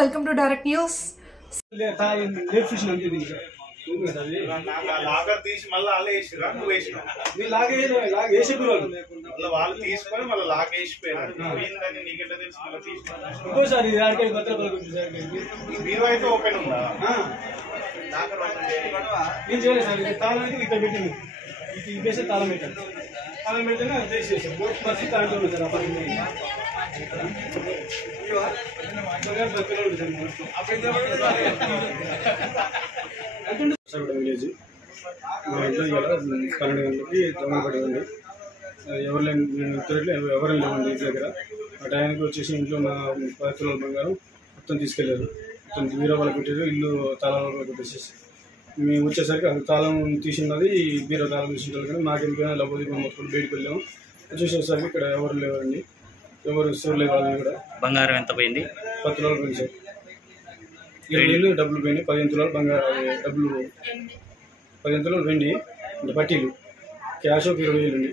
Welcome to direct news. లాగర్ తీసి మళ్ళీ అలా వేసిరా నువ్వు వేసినావు వాళ్ళు తీసుకొని మళ్ళీ లాగ వేసిపోయారు నీకెట్లా తెలుసు మళ్ళీ ఇంకోసారి మీరు అయితే ఓపెన్ ఉందా నేను చేయలేదు సార్. ఇది తాళం అయితే ఇక్కడ పెట్టింది, ఇది వేసే తాళం పెట్టాను. తాళం పెట్టినా తీసేసాను. బస్సు తాళం ఉంది సార్. విలేజ్ మా ఇంట్లో 12 గంటలకి దొంగ పడి ఉంది. ఎవరు లేవండి ఇంటి దగ్గర. ఆ టైంకి వచ్చేసి ఇంట్లో నా 10 తులాల బంగారం మొత్తం తీసుకెళ్లారు. మొత్తం బీరో వాళ్ళకి పెట్టారు. ఇల్లు తాళాలు పెట్టేసేసి మేము వచ్చేసరికి అది తాళం తీసినది బీరో తాళం తీసిన కానీ నాకెందుకైనా డబ్బులు మొత్తం బయటకు వెళ్ళాము. వచ్చేసేసరికి ఇక్కడ ఎవరు లేవండి, ఎవరు చూడలేదు. వాళ్ళని కూడా బంగారం ఎంత పోయింది? 10 తులాలు పోయింది సార్. 20,000 డబ్బులు పోయినాయి. 15 తులాలు బంగారు డబ్బులు, 15 తులాలు వెండి అంటే పట్టీలు, క్యాష్ ఒక 20,000 ఉంది.